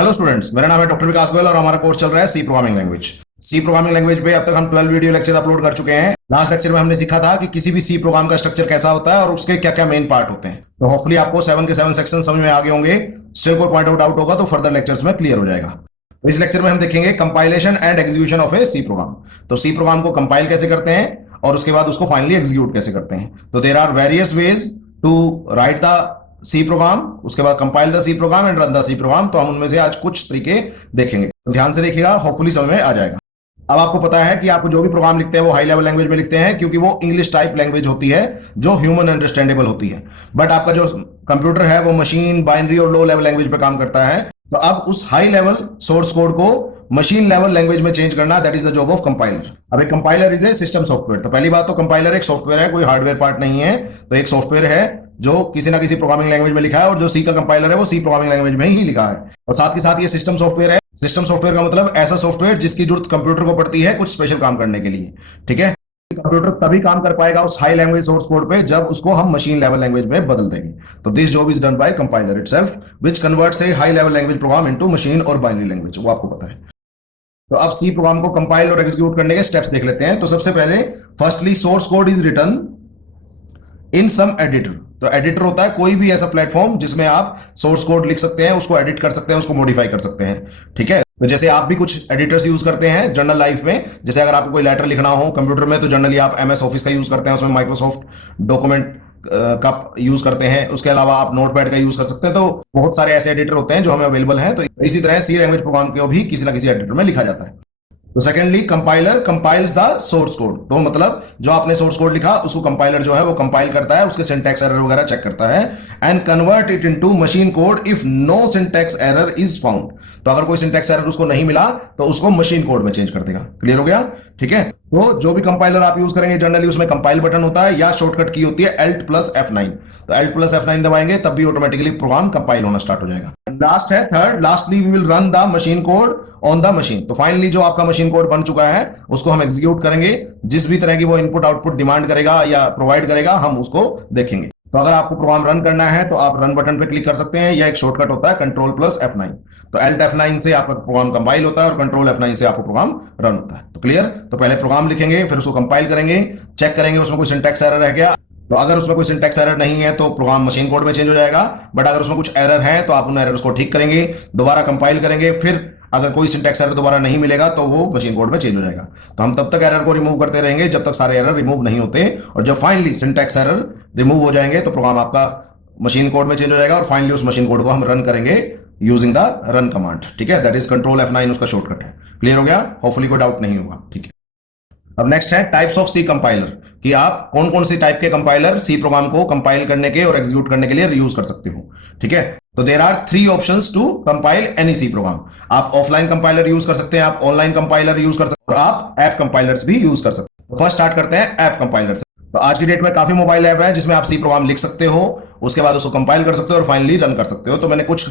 Hello students, मेरा नाम है डॉक्टर विकास गोयल और हमारा कोर्स चल रहा है C programming language. C programming language पे अब तक हम 12 वीडियो लेक्चर अपलोड कर चुके हैं। लास्ट लेक्चर में हमने सीखा था कि किसी भी सी प्रोग्राम का स्ट्रक्चर कैसा होता है और उसके क्या क्या मेन पार्ट होते हैं। तो होपफुली आपको 7 के 7 सेक्शन समझ में आ गए होंगे। स्टिल कोई पॉइंट आउट होगा तो फर्दर लेक्चर्स में क्लियर हो जाएगा। तो इस लेक्चर में हम देखेंगे compilation and execution of a C program. तो सी प्रोग्राम को कंपाइल कैसे करते हैं और उसके बाद उसको फाइनली एग्जीक्यूट कैसे करते हैं। तो there are various ways to write the C program, उसके बाद compile the C program and run the C program. तो हम उनमें से आज कुछ तरीके देखेंगे, तो ध्यान से देखिएगा, होपफुली समझ में आ जाएगा। अब आपको पता है कि आप जो भी प्रोग्राम लिखते हैं वो हाई लेवल लैंग्वेज में लिखते हैं, क्योंकि वो इंग्लिश टाइप लैंग्वेज होती है जो ह्यूमन अंडरस्टैंडेबल होती है। बट आपका जो कंप्यूटर है वो मशीन, बाइनरी और लो लेवल लैंग्वेज पे काम करता है। तो अब उस हाई लेवल सोर्स कोड को मशीन लेवल लैंग्वेज में चेंज करना, that is the job of compiler. अब एक compiler is a system software. तो पहली बात तो कंपाइलर एक सॉफ्टवेयर है, कोई हार्डवेयर पार्ट नहीं है। तो एक सॉफ्टवेयर है जो किसी ना किसी प्रोग्रामिंग लैंग्वेज में लिखा है, और जो सी का कंपाइलर है वो सी प्रोग्रामिंग लैंग्वेज में ही लिखा है। और साथ के साथ ये सिस्टम सॉफ्टवेयर है। सिस्टम सॉफ्टवेयर का मतलब ऐसा सॉफ्टवेयर जिसकी जरूरत कंप्यूटर को पड़ती है कुछ स्पेशल काम करने के लिए। ठीक है, कंप्यूटर तभी काम कर पाएगा उस हाई लैंग्वेज सोर्स कोड पे जब उसको हम मशीन लेवल लैंग्वेज में बदल देंगे। तो this job is done by compiler itself which converts a high level language program into machine और बाइनरी लैंग्वेज, वो आपको पता है। तो अब सी प्रोग्राम को कंपाइल और एग्जीक्यूट करने के स्टेप्स देख लेते हैं। तो सबसे पहले firstly source code is written in some editor. तो एडिटर होता है कोई भी ऐसा प्लेटफॉर्म जिसमें आप सोर्स कोड लिख सकते हैं, उसको एडिट कर सकते हैं, उसको मॉडिफाई कर सकते हैं। ठीक है, तो जैसे आप भी कुछ एडिटर्स यूज करते हैं जनरल लाइफ में। जैसे अगर आपको कोई लेटर लिखना हो कंप्यूटर में तो जनरली आप एमएस ऑफिस का यूज करते हैं, उसमें माइक्रोसॉफ्ट डॉक्यूमेंट का यूज करते हैं। उसके अलावा आप नोटपैड का यूज कर सकते हैं। तो बहुत सारे ऐसे एडिटर होते हैं जो हमें अवेलेबल हैं। तो इसी तरह सी लैंग्वेज प्रोग्राम को भी किसी ना किसी एडिटर में लिखा जाता है। तो secondly compiler compiles the source code. तो मतलब जो आपने सोर्स कोड लिखा उसको कंपाइलर जो है वो कंपाइल करता है, उसके सिंटैक्स एरर वगैरह चेक करता है and convert it into machine code if no syntax error is found. तो अगर कोई सिंटैक्स एरर उसको नहीं मिला तो उसको मशीन कोड में चेंज कर देगा। क्लियर हो गया? ठीक है, तो जो भी कंपाइलर आप यूज करेंगे जनरली उसमें कंपाइल बटन होता है या शॉर्टकट की होती है Alt + F9। तो Alt + F9 दबाएंगे तब भी ऑटोमेटिकली प्रोग्राम कंपाइल होना स्टार्ट हो जाएगा। लास्ट है third, lastly we will run the machine code on the machine. तो फाइनली जो आपका मशीन कोड बन चुका है उसको हम एग्जीक्यूट करेंगे। जिस भी तरह की वो इनपुट आउटपुट डिमांड करेगा या प्रोवाइड करेगा हम उसको देखेंगे। तो अगर आपको प्रोग्राम रन करना है तो आप रन बटन पे क्लिक कर सकते हैं, या एक शॉर्टकट होता है Ctrl + F9। तो Alt F9 से आपका प्रोग्राम कंपाइल होता है और Ctrl F9 से आपको प्रोग्राम रन होता है। तो क्लियर? तो पहले प्रोग्राम लिखेंगे, फिर उसको कंपाइल करेंगे, चेक करेंगे उसमें कोई सिंटैक्स एरर रह गया। तो अगर उसमें कोई सिंटैक्स एरर नहीं है तो प्रोग्राम मशीन कोड में चेंज हो जाएगा। बट अगर उसमें कुछ एरर है तो आप उन एरर्स को ठीक करेंगे, दोबारा कंपाइल करेंगे, फिर अगर कोई सिंटैक्स एरर दोबारा नहीं मिलेगा तो वो मशीन कोड में चेंज हो जाएगा। तो हम तब तक एरर को रिमूव करते रहेंगे जब तक सारे एरर रिमूव नहीं होते, और जब फाइनली सिंटैक्स एरर रिमूव हो जाएंगे तो प्रोग्राम आपका मशीन कोड में चेंज हो जाएगा और फाइनली उस मशीन कोड को हम रन करेंगे यूजिंग द रन कमांड। ठीक है, दैट इज Ctrl F9 उसका शॉर्टकट है। क्लियर हो गया? होपफुली कोई डाउट नहीं होगा। ठीक है, अब नेक्स्ट है टाइप्स ऑफ सी कंपाइलर, कि आप कौन कौन सी टाइप के कंपाइलर सी प्रोग्राम को कंपाइल करने के और एग्जीक्यूट करने के लिए यूज कर सकते हो। ठीक है, तो there are 3 options to compile any C program. आप ऑफलाइन कंपाइलर यूज कर सकते हैं, आप ऑनलाइन कंपाइलर यूज कर सकते हैं, और आप ऐप कंपाइलर्स भी यूज कर सकते हैं। तो फर्स्ट स्टार्ट करते हैं ऐप कंपाइलर से। तो आज की डेट में काफी मोबाइल ऐप है जिसमें आप सी प्रोग्राम लिख सकते हो, उसके बाद उसको कंपाइल कर सकते हो और फाइनली रन कर सकते हो। तो मैंने कुछ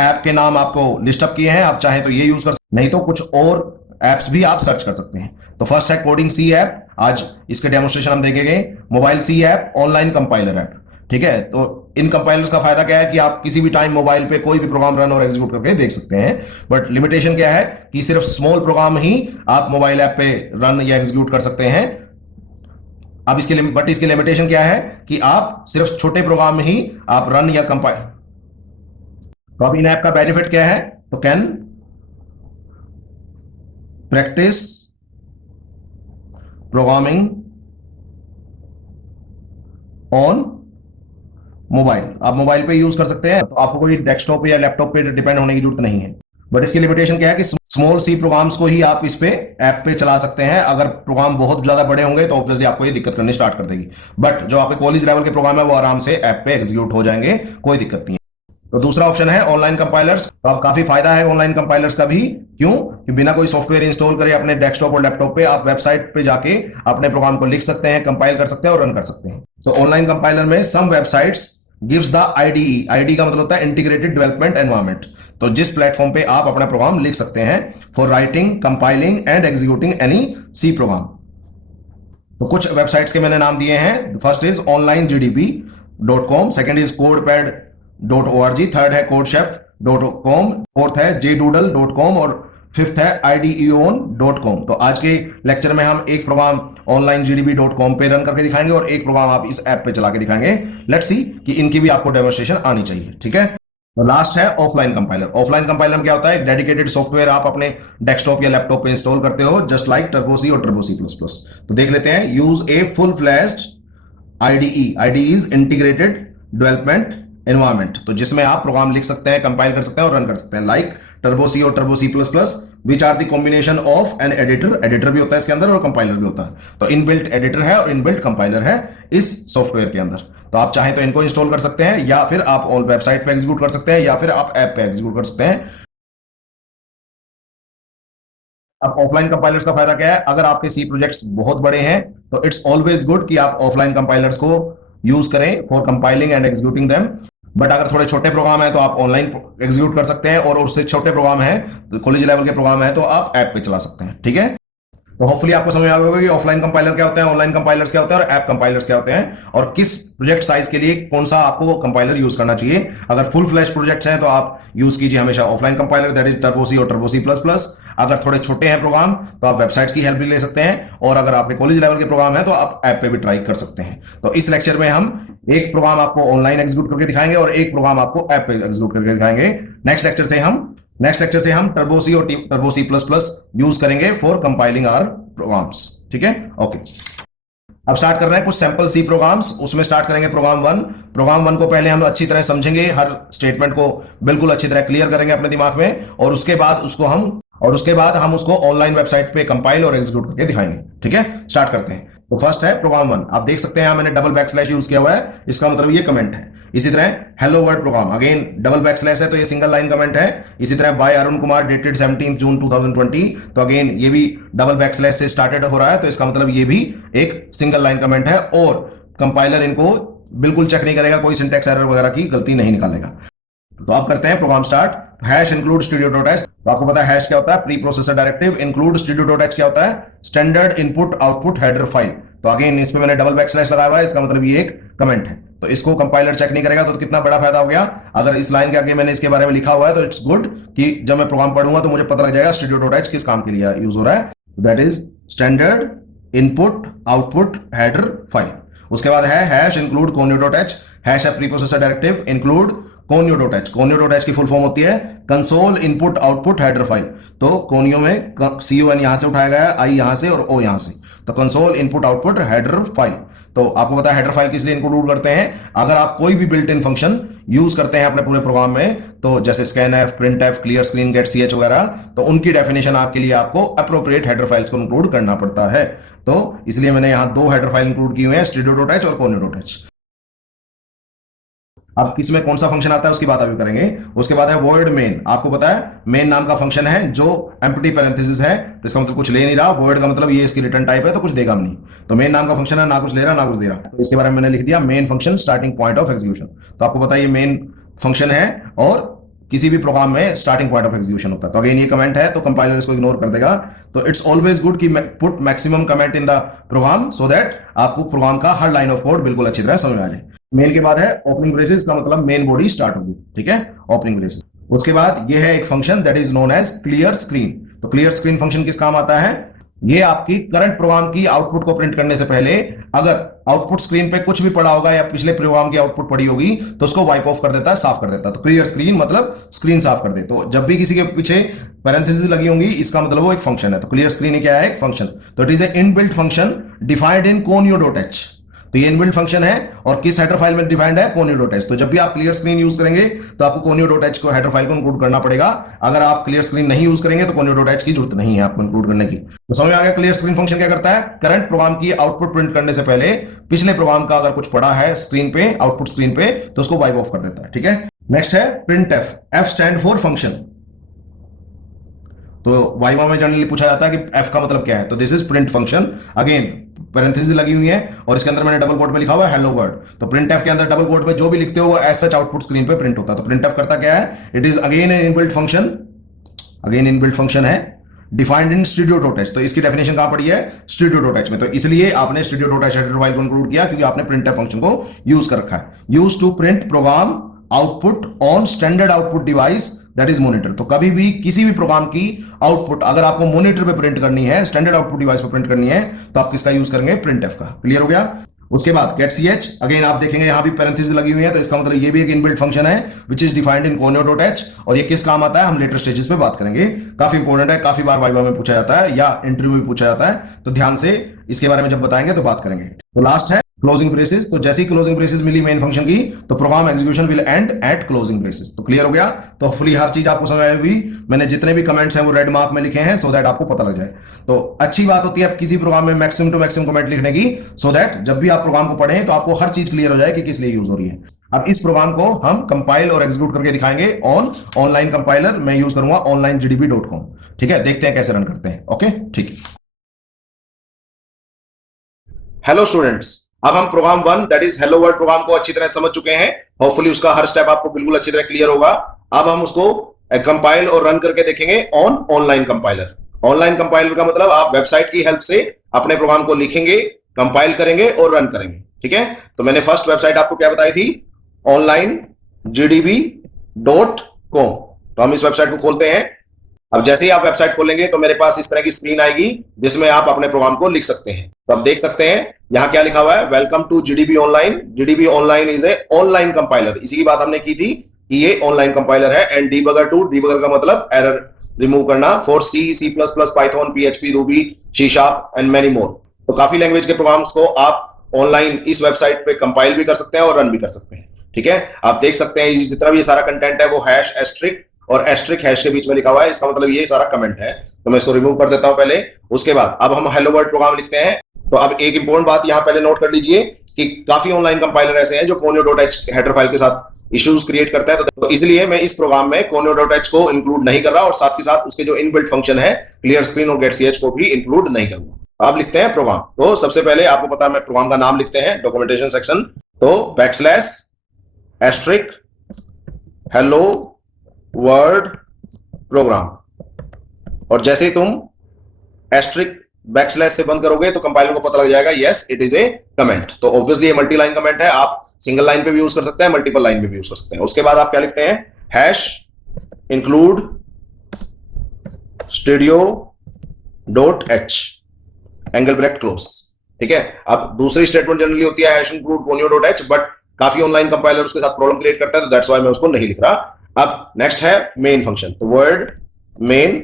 ऐप के नाम आपको लिस्ट अप किए हैं, आप चाहे तो ये यूज कर सकते, नहीं तो कुछ और ऐप्स भी आप सर्च कर सकते हैं। तो फर्स्ट है कोडिंग सी ऐप, आज इसके डेमोस्ट्रेशन हम देखेंगे। मोबाइल सी ऐप, ऑनलाइन कंपाइलर ऐप। ठीक है, तो इन कंपाइलर्स का फायदा क्या है कि आप किसी भी टाइम मोबाइल पे कोई भी प्रोग्राम रन और एग्जीक्यूट करके देख सकते हैं। बट लिमिटेशन क्या है कि सिर्फ स्मॉल प्रोग्राम ही आप मोबाइल ऐप पे रन या एग्जीक्यूट कर सकते हैं। अब इसकी लिमिटेशन क्या है कि आप सिर्फ छोटे प्रोग्राम में ही आप रन या कंपाइल। तो अब इन ऐप का बेनिफिट क्या है? तो can practice programming on mobile. आप मोबाइल पे यूज कर सकते हैं, तो आपको कोई डेस्कटॉप या लैपटॉप पे डिपेंड होने की जरूरत नहीं है। बट इसकी लिमिटेशन क्या है कि स्मॉल सी प्रोग्राम्स को ही आप इस पे ऐप पे चला सकते हैं। अगर प्रोग्राम बहुत ज्यादा बड़े होंगे तो ऑब्वियसली आपको ये दिक्कत करनी स्टार्ट कर देगी। बट जो आपके कॉलेज लेवल के प्रोग्राम है वो आराम से ऐप पे एग्जीक्यूट हो जाएंगे, कोई दिक्कत नहीं है। तो दूसरा ऑप्शन है ऑनलाइन कंपाइलर्स। तो अब काफी फायदा है ऑनलाइन कंपाइलर्स का भी। क्यों? कि बिना कोई सॉफ्टवेयर इंस्टॉल करे अपने डेस्कटॉप और लैपटॉप पे आप वेबसाइट पे जाके अपने प्रोग्राम को लिख सकते हैं, कंपाइल कर सकते हैं और रन कर सकते हैं। तो ऑनलाइन कंपाइलर में some websites gives the IDE। IDE का मतलब होता है इंटीग्रेटेड डेवलपमेंट एनवायरनमेंट। तो जिस प्लेटफॉर्म पे आप अपना प्रोग्राम लिख सकते हैं for writing, compiling and executing any C program. तो कुछ वेबसाइट्स के मैंने नाम दिए हैं। First is onlinegdb.com, second is codepad.org, third है codechef kgdb.com, फोर्थ है jdoodle.com और फिफ्थ है ideon.com। तो आज के लेक्चर में हम एक प्रोग्राम ऑनलाइन gdb.com पे रन करके दिखाएंगे और एक प्रोग्राम आप इस ऐप पे चला के दिखाएंगे। लेट्स सी कि इनकी भी आपको डेमोन्स्ट्रेशन आनी चाहिए, ठीक है। तो लास्ट है ऑफलाइन कंपाइलर। ऑफलाइन कंपाइलर में क्या होता है, एक डेडिकेटेड सॉफ्टवेयर आप अपने डेस्कटॉप या लैपटॉप पे इंस्टॉल करते हो, जस्ट लाइक टर्बोसी और टर्बोसी प्लस प्लस। तो देख लेते हैं, use a full flashed IDE, IDE is integrated development environment, तो जिसमें आप प्रोग्राम लिख सकते हैं, कंपाइल कर सकते हैं और रन कर सकते हैं, लाइक टर्बोसी और turbo C plus plus, which are the combination of an editor. Editor भी होता है इसके अंदर और कंपाइलर भी होता है। तो इनबिल्ट एडिटर है और इनबिल्ट कंपाइलर है इस सॉफ्टवेयर के अंदर। तो आप चाहें तो इनको इंस्टॉल कर सकते हैं या फिर आप ऑन वेबसाइट पे एग्जीक्यूट कर सकते हैं या फिर आप ऐप पे एग्जीक्यूट कर सकते हैं। अब ऑफलाइन कंपाइलर्स का फायदा क्या है, अगर आपके सी प्रोजेक्ट्स बहुत बड़े हैं तो इट्स ऑलवेज गुड कि आप ऑफलाइन कंपाइलर्स को यूज करें for compiling and executing them. But अगर थोड़े छोटे प्रोग्राम है तो आप ऑनलाइन एग्जीक्यूट कर सकते हैं, और उससे छोटे प्रोग्राम है तो कॉलेज लेवल के प्रोग्राम है तो आप ऐप पे चला सकते हैं, ठीक है। तो होपफुली आपको समझ आ गया होगा कि ऑफलाइन कंपाइलर क्या होते हैं, ऑनलाइन कंपाइलर्स क्या होते हैं और ऐप कंपाइलर्स क्या होते हैं, और किस प्रोजेक्ट साइज के लिए कौन सा आपको कंपाइलर यूज करना चाहिए। अगर फुल फ्लैश प्रोजेक्ट्स हैं तो आप यूज कीजिए हमेशा ऑफलाइन कंपाइलर, दैट इज टर्बोसी और टर्बोसी प्लस प्लस। अगर थोड़े छोटे हैं प्रोग्राम तो आप वेबसाइट की हेल्प भी ले सकते हैं, और अगर आपके कॉलेज लेवल के प्रोग्राम है तो आप ऐप पे भी ट्राई कर सकते हैं। तो इस लेक्चर में हम एक प्रोग्राम आपको ऑनलाइन एग्जीक्यूट करके दिखाएंगे और एक प्रोग्राम आपको ऐप पे एग्जीक्यूट करके दिखाएंगे। नेक्स्ट लेक्चर से हम टर्बोसी और टर्बोसी प्लस प्लस यूज करेंगे फॉर कंपाइलिंग आवर प्रोग्राम्स, ठीक है। ओके, अब स्टार्ट कर रहे हैं कुछ सैंपल सी प्रोग्राम्स। उसमें स्टार्ट करेंगे प्रोग्राम 1। प्रोग्राम 1 को पहले हम अच्छी तरह समझेंगे, हर स्टेटमेंट को बिल्कुल अच्छी तरह क्लियर करेंगे अपने दिमाग में, और उसके बाद हम उसको ऑनलाइन वेबसाइट पे कंपाइल और एग्जीक्यूट करके दिखाएंगे, ठीक है। स्टार्ट करते हैं। तो फर्स्ट है प्रोग्राम 1। आप देख सकते हैं यहां मैंने डबल बैकस्लैश यूज किया हुआ है, इसका मतलब ये कमेंट है। इसी तरह hello world programme, again double backslash है तो ये सिंगल लाइन कमेंट है। इसी तरह bye Arun Kumar dated 17 June 2020, तो अगेन ये भी डबल बैकस्लैश से स्टार्टेड हो रहा है, तो इसका मतलब ये भी एक सिंगल लाइन कमेंट है, और कंपाइलर इनको बिल्कुल चेक नहीं करेगा, कोई सिंटैक्स एरर वगैरह की गलती नहीं निकालेगा। तो आप करते हैं प्रोग्राम स्टार्ट। हैश इंक्लूड स्टूडियो.h, तो आपको पता है हैश क्या होता है, प्री प्रोसेसर डायरेक्टिव। इंक्लूड स्टूडियो.h क्या होता है, standard input output header file. तो अगेन इसमें मैंने डबल बैकस्लैश लगाया हुआ है, इसका मतलब ये एक कमेंट है, तो इसको कंपाइलर चेक नहीं करेगा। तो कितना बड़ा फायदा हो गया, अगर इस लाइन के आगे मैंने इसके बारे में लिखा हुआ है तो इट्स गुड कि जब मैं प्रोग्राम पढ़ूंगा तो मुझे पता लग जाएगा स्टूडियो.h किस काम के लिए यूज हो रहा है, that is standard input output header file. उसके बाद है हैश इंक्लूड conio.h, हैश है pre processor directive, include conio.h। conio.h की फुल फॉर्म होती है console input output header file. तो conio में con यहां से उठाया गया है, आई यहां से और o यहां से, तो console input output header file. तो आपको पता है हेडर फाइल किस लिए इंक्लूड करते हैं, अगर आप कोई भी बिल्ट इन फंक्शन यूज करते हैं अपने पूरे प्रोग्राम में, तो जैसे scanf, printf, clear screen, get ch वगैरह, तो उनकी डेफिनेशन आपके लिए आपको अप्रोप्रिएट हेडर फाइल्स को इंक्लूड करना पड़ता है। तो इसलिए मैंने यहां दो हेडर फाइल इंक्लूड की हुई है, studio.h और conio.h। अब किसमें कौन सा फंक्शन आता है उसकी बात अभी करेंगे। उसके बाद है वर्ड मेन। आपको पता है मेन नाम का फंक्शन है जो एम्प्टी पैरेंथेसिस है, तो इसका मतलब कुछ ले नहीं रहा। वर्ड का मतलब ये इसकी रिटर्न टाइप है तो कुछ देगा नहीं। तो मेन नाम का फंक्शन है, ना कुछ ले रहा ना कुछ दे रहा, तो इसके बारे में मैंने लिख दिया main function starting point of execution. तो आपको पता है ये मेन फंक्शन है और किसी भी प्रोग्राम में स्टार्टिंग पॉइंट ऑफ एग्जीक्यूशन होता है। तो अगेन ये कमेंट है तो कंपाइलर इसको इग्नोर कर देगा। तो इट्स ऑलवेज गुड कि put maximum comment in the program so that आपको प्रोग्राम का हर लाइन ऑफ कोड बिल्कुल अच्छी तरह समझ में आ जाए। मेन के बाद है ओपनिंग ब्रेसेस, का मतलब मेन बॉडी स्टार्ट होगी, ठीक है, ओपनिंग ब्रेसेस। उसके बाद ये है एक function that is known as clear screen. तो क्लियर स्क्रीन फंक्शन किस काम आता है, ये आपकी करंट प्रोग्राम की आउटपुट को प्रिंट करने से पहले अगर आउटपुट स्क्रीन पे कुछ भी पड़ा होगा या पिछले प्रोग्राम की आउटपुट पड़ी होगी तो उसको वाइप ऑफ कर देता है, साफ कर देता है। तो क्लियर स्क्रीन मतलब स्क्रीन साफ कर दे। तो जब भी किसी के पीछे पैरेंथेसिस लगी होंगी इसका मतलब वो एक फंक्शन है। तो क्लियर स्क्रीन क्या है, एक फंक्शन। तो it is a inbuilt function defined in conio.h। तो ये इनबिल्ट फंक्शन है और किस हेडर फाइल में डिफाइंड है, conio.h। तो जब भी आप क्लियर स्क्रीन यूज करेंगे तो आपको conio.h को हेडर फाइल को इंक्लूड करना पड़ेगा। अगर आप क्लियर स्क्रीन नहीं यूज करेंगे तो conio.h की जरूरत नहीं है आपको इंक्लूड करने की। तो समझ में आ गया क्लियर स्क्रीन फंक्शन क्या करता है, करंट प्रोग्राम की आउटपुट प्रिंट करने से पहले पिछले प्रोग्राम का अगर कुछ पड़ा है स्क्रीन पे, आउटपुट स्क्रीन पे, तो उसको वाइप ऑफ कर देता है, ठीक है। नेक्स्ट है printf, f stand for function. तो वाइवा में जनरली पूछा जाता है कि f का मतलब क्या है, तो this is print function. Again parenthesis लगी हुई है और इसके अंदर मैंने डबल कोट में लिखा हुआ है हेलो वर्ल्ड। तो प्रिंटफ के अंदर डबल कोट में जो भी लिखते हो वो एज सच आउटपुट स्क्रीन पे प्रिंट होता है। तो प्रिंटफ करता क्या है, it is again an inbuilt function, again inbuilt function है डिफाइंड इन studio.h। तो इसकी डेफिनेशन कहां पड़ी है, studio.h में। तो इसलिए आपने studio.h हेडर फाइल को इंक्लूड किया क्योंकि आपने printf फंक्शन को यूज कर रखा है। Use to print program output on standard output device that is monitor. तो कभी भी किसी भी प्रोग्राम की आउटपुट अगर आपको मॉनिटर पे प्रिंट करनी है, स्टैंडर्ड आउटपुट डिवाइस पे प्रिंट करनी है, तो आप किसका यूज करेंगे? printf का। क्लियर हो गया? उसके बाद get ch, अगेन आप देखेंगे यहां भी पैरेंथेसिस लगी हुई है, तो इसका मतलब ये भी एक इनबिल्ट फंक्शन है which is defined in conio.h, और ये किस काम आता है हम लेटर स्टेजेस पे बात करेंगे। काफी इंपॉर्टेंट है, काफी बार वाइवा में पूछा जाता है या इंटरव्यू में पूछा जाता है, तो ध्यान से इसके बारे में जब बताएंगे तो बात करेंगे। तो लास्ट है क्लोजिंग ब्रेसेस। तो जैसे ही क्लोजिंग ब्रेसेस मिली मेन फंक्शन की, तो program execution will end at closing braces. तो क्लियर हो गया? तो होपफुली हर चीज आपको समझ आई होगी। मैंने जितने भी कमेंट्स हैं वो रेड मार्क में लिखे हैं सो दैट आपको पता लग जाए। तो अच्छी बात होती है किसी प्रोग्राम में मैक्सिमम टू मैक्सिमम कमेंट लिखने की, सो दैट जब भी आप प्रोग्राम को पढ़ें तो आपको हर चीज क्लियर हो जाए कि किस लिए यूज हो रही है। अब इस प्रोग्राम को हम कंपाइल और एग्जीक्यूट करके दिखाएंगे ऑन ऑनलाइन कंपाइलर। मैं यूज करूंगा onlinegdb.com। ठीक है, देखते हैं कैसे रन करते हैं। ओके, ठीक है। हेलो स्टूडेंट्स, अब हम program 1 that is hello world program को अच्छी तरह समझ चुके हैं। होपफुली उसका हर स्टेप आपको बिल्कुल अच्छी तरह क्लियर होगा। अब हम उसको कंपाइल और रन करके देखेंगे on online compiler. Online compiler का मतलब आप वेबसाइट की हेल्प से अपने प्रोग्राम को लिखेंगे, कंपाइल करेंगे और रन करेंगे। ठीक है, तो मैंने फर्स्ट वेबसाइट आपको क्या बताई थी? onlinegdb.com। तो हम इस वेबसाइट को खोलते हैं। अब जैसे ही आप वेबसाइट खोलेंगे तो मेरे पास इस तरह की स्क्रीन आएगी जिसमें आप अपने प्रोग्राम को लिख सकते हैं। तो आप देख सकते हैं यहां क्या लिखा हुआ है, welcome to GDB online. GDB online is a online compiler. इसी की बात हमने की थी कि ये ऑनलाइन कंपाइलर है। एंड डीबगर टू, डीबगर का मतलब एरर रिमूव करना, for C, C plus plus, Python, PHP, Ruby, C sharp and many more. तो काफी लैंग्वेज के प्रोग्राम्स को आप ऑनलाइन इस वेबसाइट पे कंपाइल भी कर सकते हैं और रन भी कर सकते हैं। ठीक है, आप देख सकते हैं जितना भी सारा कंटेंट है वो हैश, एस्ट्रिक और एस्ट्रिक हैश के बीच में लिखा हुआ है। इसका मतलब ये सारा कमेंट है। तो मैं इसको रिमूव कर देता हूं पहले। उसके बाद अब हम हेलो वर्ल्ड प्रोग्राम लिखते हैं। तो अब एक इंपॉर्टेंट बात यहां पहले नोट कर लीजिए कि काफी ऑनलाइन कंपाइलर ऐसे हैं जो conio.h हेडर फाइल के साथ इश्यूज क्रिएट करता है। तो इसलिए मैं इस प्रोग्राम में conio.h को इंक्लूड नहीं कर रहा और साथ ही साथ उसके जो इनबिल्ट फंक्शन है क्लियर स्क्रीन और गेट ch को भी इंक्लूड नहीं करूंगा। अब लिखते हैं प्रोग्राम। तो सबसे पहले आपको पता है मैं प्रोग्राम का नाम लिखते हैं, डॉक्यूमेंटेशन सेक्शन। तो backslash asterisk hello word program, और जैसे ही तुम एस्ट्रिक बैकस्लैश से बंद करोगे तो कंपाइलर को पता लग जाएगा yes it is a comment. तो ऑब्वियसली ये मल्टी लाइन कमेंट है। आप सिंगल लाइन पे भी यूज कर सकते हैं, मल्टीपल लाइन पे भी यूज कर सकते हैं। उसके बाद आप क्या लिखते हैं? Hash include studio.h angle bracket close. ठीक है, अब दूसरी स्टेटमेंट जनरली होती है हैश इंक्लूड conio.h, बट काफी ऑनलाइन कंपाइलर उसके साथ प्रॉब्लम क्रिएट करता है, तो दैट्स व्हाई मैं उसको नहीं लिख रहा। अब नेक्स्ट है मेन फंक्शन। तो वर्ड मेन,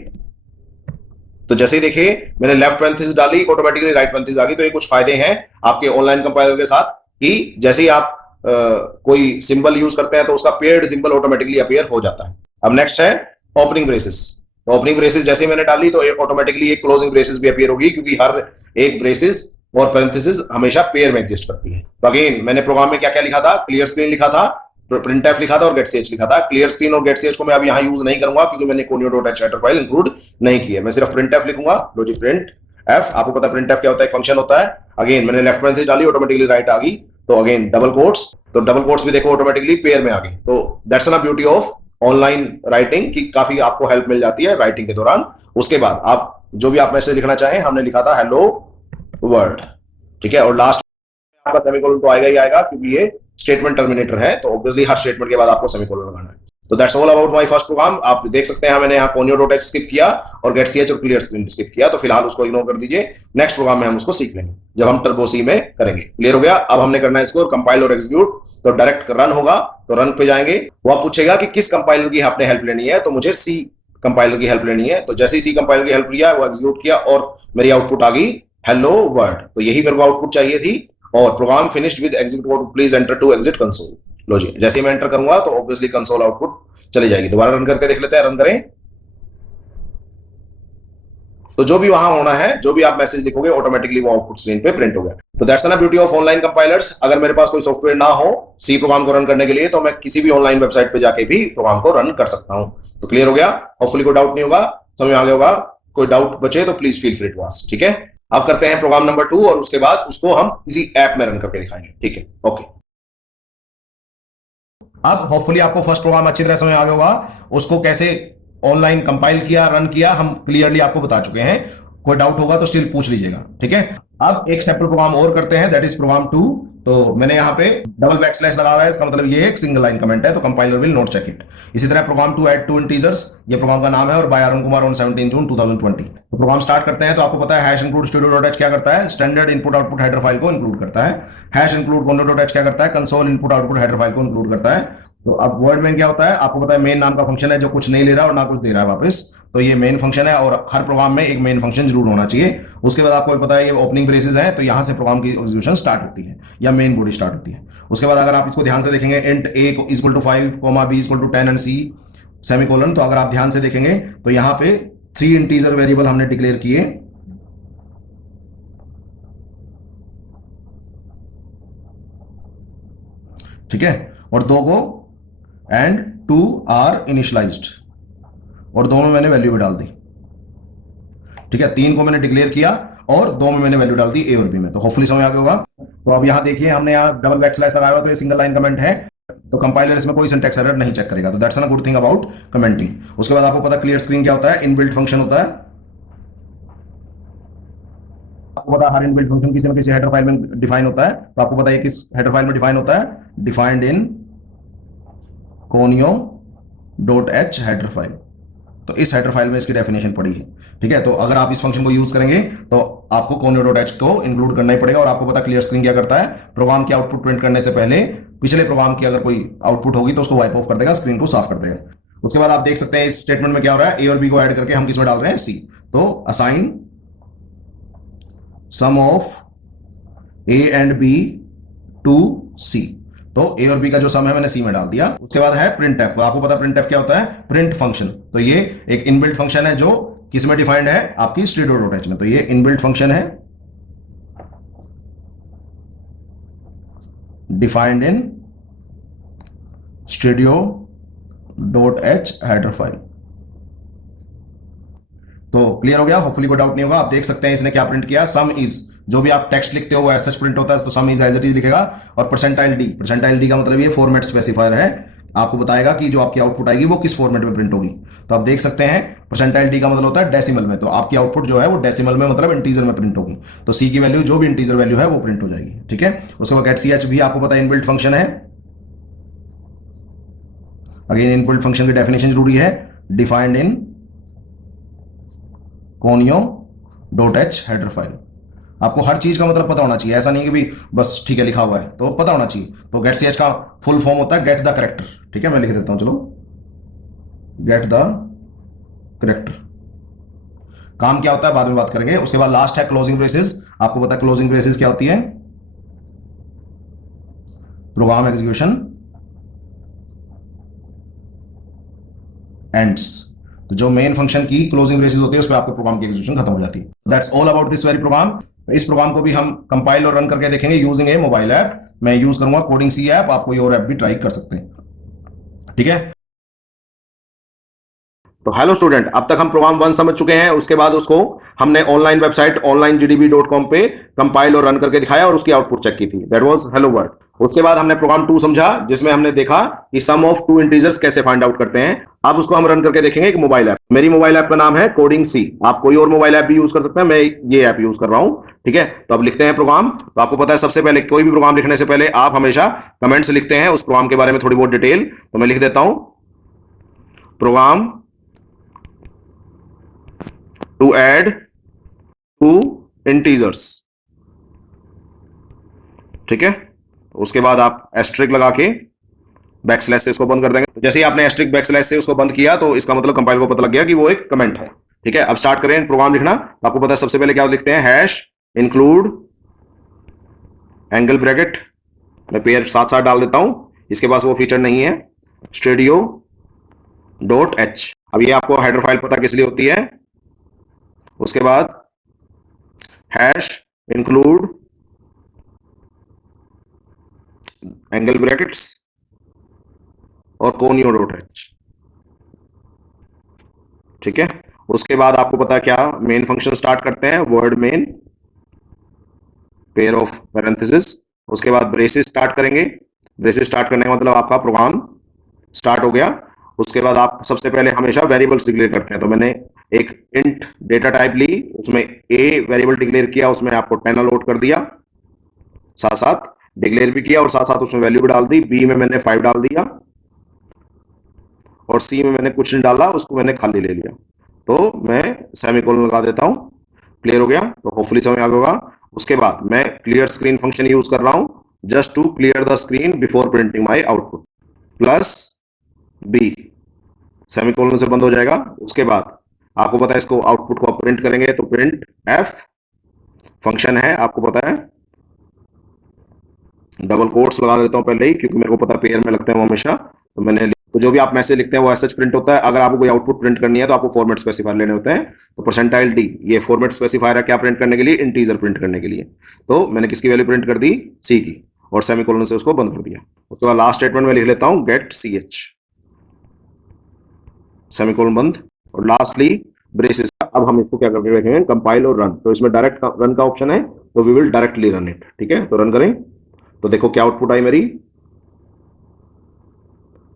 तो जैसे ही देखिए मैंने लेफ्ट पैरेंथेसिस डाली, ऑटोमेटिकली राइट पैरेंथेसिस आ गई। तो ये कुछ फायदे हैं आपके ऑनलाइन कंपाइलर के साथ कि जैसे ही आप कोई सिंबल यूज करते हैं तो उसका पेयर्ड सिंबल ऑटोमेटिकली अपीयर हो जाता है। अब नेक्स्ट है ओपनिंग ब्रेसेस। तो ओपनिंग ब्रेसेस जैसे मैंने डाली तो ऑटोमेटिकली एक क्लोजिंग ब्रेसेस भी अपीयर होगी, क्योंकि हर एक ब्रेसेस और पैरेंथेसिस हमेशा पेयर में एग्जिस्ट करती है। तो अगेन मैंने प्रोग्राम में क्या क्या लिखा था? क्लियर स्क्रीन लिखा था, printf लिखा था और get ch लिखा था। क्लियर स्क्रीन और get ch को मैं अब यहां यूज नहीं करूंगा क्योंकि मैंने conio.h हेडर फाइल इंक्लूड नहीं की है। मैं सिर्फ printf लिखूंगा। लॉजिक printf, आपको पता है printf क्या होता है? एक फंक्शन होता है। अगेन मैंने लेफ्ट पैरेंथेसिस डाली, ऑटोमेटिकली राइट आ गई। तो अगेन डबल कोट्स, तो डबल कोट्स भी देखो ऑटोमेटिकली पेयर में आ गई। तो that's the beauty of online writing की काफी आपको हेल्प मिल जाती है राइटिंग के दौरान। उसके बाद आप जो भी आप मैसेज लिखना चाहें, हमने लिखा था हेलो वर्ल्ड। ठीक है, और लास्ट आपका सेमीकोलन तो आएगा ही आएगा क्योंकि ये स्टेटमेंट टर्मिनेटर है। तो ऑब्वियसली हर स्टेटमेंट के बाद आपको सेमीकोलन लगाना है। तो that's all about my first program. आप देख सकते हैं मैंने यहाँ conio.h स्किप किया और get ch और क्लियर स्क्रीन स्किप किया। तो फिलहाल उसको इग्नोर कर दीजिए। नेक्स्ट प्रोग्राम में हम उसको सीख लेंगे जब हम टर्बो सी में करेंगे। क्लियर हो गया? अब हमने करना है इसको कंपाइल और एग्जीक्यूट। तो डायरेक्ट रन होगा, तो रन पे जाएंगे। वो आप पूछेगा कि किस कंपाइलर की आपने हेल्प लेनी है, तो मुझे सी कंपाइलर की हेल्प लेनी है। तो जैसे ही सी कंपाइलर की हेल्प लिया, वो एग्जीक्यूट किया और मेरी आउटपुट आ गई हेलो वर्ल्ड। तो यही मेरे को आउटपुट चाहिए थी। और program finished with execute, please enter to exit console. लो जी, जैसे ही मैं एंटर करूंगा तो ऑब्वियसली कंसोल आउटपुट चली जाएगी। दोबारा रन करके देख लेते हैं, रन करें। तो जो भी वहां होना है, जो भी आप मैसेज लिखोगे, ऑटोमेटिकली वो आउटपुट स्क्रीन पे प्रिंट हो गया। तो that's the beauty of online compilers. अगर मेरे पास कोई सॉफ्टवेयर ना हो सी प्रोग्राम को रन करने के लिए, तो मैं किसी भी ऑनलाइन वेबसाइट पे जाके भी प्रोग्राम को रन कर सकता हूं। तो क्लियर हो गया? होपफुली कोई डाउट नहीं होगा, समझ आ गया होगा। कोई डाउट बचे तो please feel free to ask. ठीक है, अब करते हैं प्रोग्राम नंबर 2 और उसके बाद उसको हम किसी ऐप में रन करके दिखाएंगे। ठीक है, ओके। अब होपफुली आपको फर्स्ट प्रोग्राम अच्छी तरह समझ आ गया होगा। उसको कैसे ऑनलाइन कंपाइल किया, रन किया, हम क्लियरली आपको बता चुके हैं। कोई डाउट होगा तो स्टिल पूछ लीजिएगा। ठीक है, अब एक सैंपल प्रोग्राम और करते हैं, दैट इज प्रोग्राम 2। तो मैंने यहाँ पे डबल बैकस्लैश लगा हुआ है, इसका मतलब ये एक सिंगल लाइन कमेंट है, तो compiler will not check it. इसी तरह program to add two integers, ये प्रोग्राम का नाम है और by Arun Kumar on 17 June 2020। तो प्रोग्राम स्टार्ट करते हैं। तो आपको पता है हैश इंक्लूड स्टूडियो.h क्या करता है, standard input output header file को इंक्लूड करता है। हैश इंक्लूड conno.h क्या करता है, console input output header file को इंक्लूड करता है। तो अब वर्ड मेन क्या होता है, आपको पता है मेन नाम का फंक्शन है जो कुछ नहीं ले रहा और ना कुछ दे रहा है वापस, तो ये मेन फंक्शन है और हर प्रोग्राम में एक मेन फंक्शन जरूर होना चाहिए। उसके बाद आपको पता है ये ओपनिंग ब्रेसेस है, तो यहां से प्रोग्राम की एग्जीक्यूशन स्टार्ट होती है या मेन बॉडी स्टार्ट होती है। उसके बाद अगर आप इसको ध्यान से देखेंगे, int a equal to 5, b equal to 10 and c semicolon, तो अगर आप ध्यान से देखेंगे तो यहां पे 3 इंटीजर वेरिएबल हमने डिक्लेयर किए, ठीक है, और 2 को एंड 2 आर इनिशियलाइज्ड, और 2 में मैंने वैल्यू भी डाल दी, ठीक है। 3 को मैंने डिक्लेयर किया और 2 में मैंने वैल्यू डाल दी ए और बी में। तो होपफुली समझ आ गया होगा। तो अब यहां देखिए हमने यहां डबल बैकस्लैश लगाया हुआ, तो ये सिंगल लाइन कमेंट है, तो कंपाइलर इसमें कोई सिंटैक्स एरर नहीं चेक करेगा। तो that's a good thing about commenting. उसके बाद आपको पता क्लियर स्क्रीन क्या होता है, इनबिल्ट फंक्शन होता है। आपको पता हर इनबिल्ट फंक्शन किसी न किसी हेडर फाइल में डिफाइन होता है, तो आपको पता है किस हेडर फाइल में डिफाइन होता है, defined in conio.h header file. तो इस हेडर फाइल में इसकी डेफिनेशन पड़ी है, ठीक है। तो अगर आप इस फंक्शन को यूज करेंगे तो आपको conio.h को इंक्लूड करना ही पड़ेगा। और आपको पता क्लियर स्क्रीन क्या करता है, प्रोग्राम की आउटपुट प्रिंट करने से पहले पिछले प्रोग्राम की अगर कोई आउटपुट होगी तो उसको वाइप ऑफ कर देगा, स्क्रीन को साफ कर देगा। उसके बाद आप देख सकते हैं इस स्टेटमेंट में क्या हो रहा है, ए और बी को ऐड करके हम किसमें डाल रहे हैं, सी। तो assign sum of A and B to C, तो ए और बी का जो सम है मैंने सी में डाल दिया। उसके बाद है प्रिंट एफ। आपको पता प्रिंट एफ क्या होता है, प्रिंट फंक्शन। तो ये एक इनबिल्ट फंक्शन है जो किस में डिफाइंड है, आपकी stdio.h में। तो ये इनबिल्ट फंक्शन है defined in stdio.h header file. तो क्लियर हो गया, होपफुली कोई डाउट नहीं होगा। आप देख सकते हैं इसने क्या प्रिंट किया, सम इज, जो भी आप टेक्स्ट लिखते हो वो एज सच प्रिंट होता है, तो sum is as it is लिखेगा। और परसेंटाइल डी का मतलब ये फॉर्मेट स्पेसिफायर है, आपको बताएगा कि जो आपकी आउटपुट आएगी वो किस फॉर्मेट में प्रिंट होगी। तो आप देख सकते हैं परसेंटाइल डी का मतलब होता है डेसिमल में, तो आपकी आउटपुट जो है वो डेसिमल में मतलब इंटीजर में प्रिंट होगी। तो सी की वैल्यू जो भी इंटीजर वैल्यू है वो प्रिंट हो जाएगी, ठीक है। उसके बाद गेट सी एच भी आपको पता है इनबिल्ट फंक्शन है। अगेन इनबिल्ट फंक्शन की डेफिनेशन जरूरी है, defined in conio.h header file. आपको हर चीज का मतलब पता होना चाहिए, ऐसा नहीं कि भी बस ठीक है लिखा हुआ है, तो पता होना चाहिए। तो गेट सी एच का फुल फॉर्म होता है गेट द करेक्टर, ठीक है, मैं लिख देता हूं, चलो, गेट द करेक्टर। काम क्या होता है बाद में बात करेंगे। उसके बाद लास्ट है क्लोजिंग ब्रेसेस। आपको पता है क्लोजिंग ब्रेसेस क्या होती है, प्रोग्राम एग्जीक्यूशन एंड्स। तो जो मेन फंक्शन की क्लोजिंग ब्रेसेस होती है उस पर आपके प्रोग्राम की एग्जीक्यूशन खत्म हो जाती है। That's all about this very program. इस प्रोग्राम को भी हम कंपाइल और रन करके देखेंगे यूजिंग ए मोबाइल ऐप। मैं यूज करूंगा कोडिंग सी ऐप, आप कोई और ऐप भी ट्राई कर सकते हैं, ठीक है। तो हेलो स्टूडेंट, अब तक हम प्रोग्राम 1 समझ चुके हैं। उसके बाद उसको हमने ऑनलाइन वेबसाइट onlinegdb.com पे कंपाइल और रन करके दिखाया और उसकी आउटपुट चेक की थी, दैट वाज हेलो वर्ल्ड। उसके बाद हमने प्रोग्राम 2 समझा जिसमें हमने देखा कि सम ऑफ 2 इंटीजर्स कैसे फाइंड आउट करते हैं। अब उसको हम रन करके देखेंगे एक मोबाइल ऐप। मेरी मोबाइल ऐप का नाम है कोडिंग सी, आप कोई और मोबाइल ऐप भी यूज कर सकते हैं, मैं ये ऐप यूज कर रहा हूं, ठीक है। तो अब लिखते हैं प्रोग्राम। तो आपको पता है सबसे पहले कोई भी प्रोग्राम लिखने से पहले आप हमेशा कमेंट्स लिखते हैं उस प्रोग्राम के बारे में थोड़ी बहुत डिटेल। तो मैं लिख देता हूं प्रोग्राम टू ऐड 2 इंटीजर्स, ठीक है। उसके बाद आप एस्ट्रिक लगा के बैकस्लैश से उसको बंद कर देंगे। तो जैसे ही आपने एस्ट्रिक बैकस्लैश से उसको बंद किया तो इसका मतलब कंपाइल को पता लग गया कि वो एक कमेंट है, ठीक है। अब स्टार्ट करें प्रोग्राम लिखना। आपको पता है सबसे पहले क्या लिखते हैं, हैश इंक्लूड एंगल ब्रैकेट, मैं पेयर साथ साथ डाल देता हूं, इसके पास वो फीचर नहीं है, stdio.h। अब ये आपको हेडर फाइल पता किस लिए होती है। उसके बाद हैश इंक्लूड एंगल ब्रैकेट्स और conio.h, ठीक है। उसके बाद आपको पता है क्या मेन फंक्शन स्टार्ट करते हैं, word main pair of parenthesis. उसके बाद ब्रेसेस स्टार्ट करेंगे। ब्रेसेस स्टार्ट करने का मतलब आपका प्रोग्राम स्टार्ट हो गया। उसके बाद आप सबसे पहले हमेशा वेरिएबल्स डिक्लेयर करते हैं। तो मैंने एक इंट डेटा टाइप ली, उसमें ए वेरिएबल डिक्लेयर किया, उसमें आपको 10 अलॉट कर दिया, साथ साथ डिक्लेयर भी किया और साथ साथ उसमें वैल्यू भी डाल दी। बी में मैंने 5 डाल दिया और सी में मैंने कुछ नहीं डाला, उसको मैंने खाली ले लिया। तो मैं सेमीकोलन लगा देता हूं। क्लियर हो गया? तो होपफुली समझ आ गया होगा। उसके बाद मैं क्लियर स्क्रीन फंक्शन यूज कर रहा हूं just to clear the screen before printing my output. Plus B semicolon से बंद हो जाएगा। उसके बाद आपको पता है इसको आउटपुट को प्रिंट करेंगे तो प्रिंट एफ फंक्शन है, आपको पता है। डबल कोट्स लगा देता हूं पहले ही, क्योंकि मेरे को पता है पेयर में लगते हैं वो हमेशा। तो मैंने तो जो भी आप मैसेज लिखते हैं वो ऐसा प्रिंट होता है। अगर आपको कोई आउटपुट प्रिंट करनी है तो आपको फॉर्मेट स्पेसिफायर लेने होते हैं। तो परसेंटाइल डी ये फॉर्मेट स्पेसिफायर है, क्या प्रिंट करने के लिए? इंटीजर प्रिंट करने के लिए। तो मैंने किसकी वैल्यू प्रिंट कर दी? सी की, और सेमीकोलन से उसको बंद कर दिया। उसके बाद लास्ट स्टेटमेंट में लिख लेता हूं गेट सी एच, सेमीकोलन बंद। और लास्टली ब्रेसेस। अब हम इसको क्या करके देखेंगे? कंपाइल और रन। तो इसमें डायरेक्ट रन का ऑप्शन है, तो we will directly run it. ठीक है, तो रन करें। तो देखो क्या आउटपुट आई मेरी,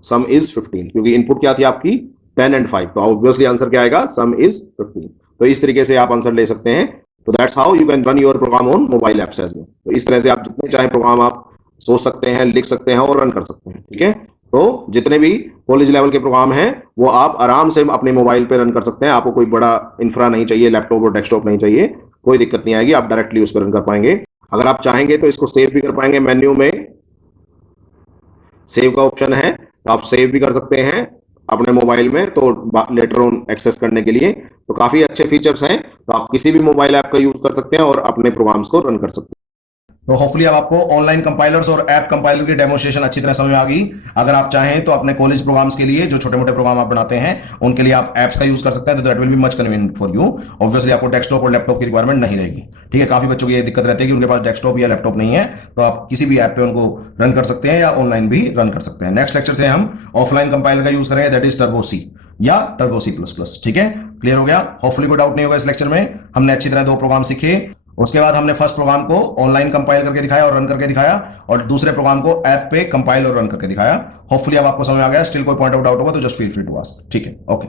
सम इज 15, क्योंकि इनपुट क्या थी आपकी 10 एंड 5, तो ऑब्वियसली आंसर क्या आएगा? सम इज 15। तो इस तरीके से आप आंसर ले सकते हैं। तो that's how you can run your program on mobile apps as well. तो इस तरह से आप जितने चाहे प्रोग्राम आप सोच सकते हैं, लिख सकते हैं और रन कर सकते हैं। ठीक है, तो जितने भी कॉलेज लेवल के प्रोग्राम हैं वो आप आराम से अपने मोबाइल पे रन कर सकते हैं। आपको कोई बड़ा इंफ्रा नहीं चाहिए, लैपटॉप और डेस्कटॉप नहीं चाहिए, कोई दिक्कत नहीं आएगी, आप डायरेक्टली उस पर रन कर पाएंगे। अगर आप चाहेंगे तो इसको सेव भी कर पाएंगे। मेन्यू में सेव का ऑप्शन है, तो आप सेव भी कर सकते हैं अपने मोबाइल में, तो लेटर ऑन एक्सेस करने के लिए। तो काफी अच्छे फीचर्स हैं, तो आप किसी भी मोबाइल ऐप का यूज कर सकते हैं और अपने प्रोग्राम्स को रन कर सकते हैं। तो होपफुली अब आपको ऑनलाइन कंपाइलर्स और ऐप कंपाइलर की डेमोस्ट्रेशन अच्छी तरह समझ में आ गई। अगर आप चाहें तो अपने कॉलेज प्रोग्राम्स के लिए जो छोटे मोटे प्रोग्राम आप बनाते हैं उनके लिए आप ऐप्स का यूज कर सकते हैं, तो that will be much convenient for you. Obviously आपको डेस्कटॉप और लैपटॉप की रिक्वायरमेंट नहीं रहेगी। ठीक है, काफी बच्चों की ये दिक्कत रहती है कि उनके पास डेस्कटॉप या लैपटॉप नहीं है, तो आप किसी भी ऐप पे उनको रन कर सकते हैं या ऑनलाइन भी रन कर सकते हैं। नेक्स्ट लेक्चर से हम ऑफलाइन कंपाइलर का यूज करेंगे, दैट इज टर्बो सी या टर्बो C++। ठीक है, क्लियर हो गया? होपफुली कोई डाउट नहीं होगा इस लेक्चर में। हमने अच्छी तरह 2 प्रोग्राम सीखे। उसके बाद हमने फर्स्ट प्रोग्राम को ऑनलाइन कंपाइल करके दिखाया और रन करके दिखाया, और दूसरे प्रोग्राम को ऐप पे कंपाइल और रन करके दिखाया। होपफुली अब आपको समझ आ गया। स्टिल कोई पॉइंट ऑफ डाउट होगा तो just feel free to ask. ठीक है, ओके।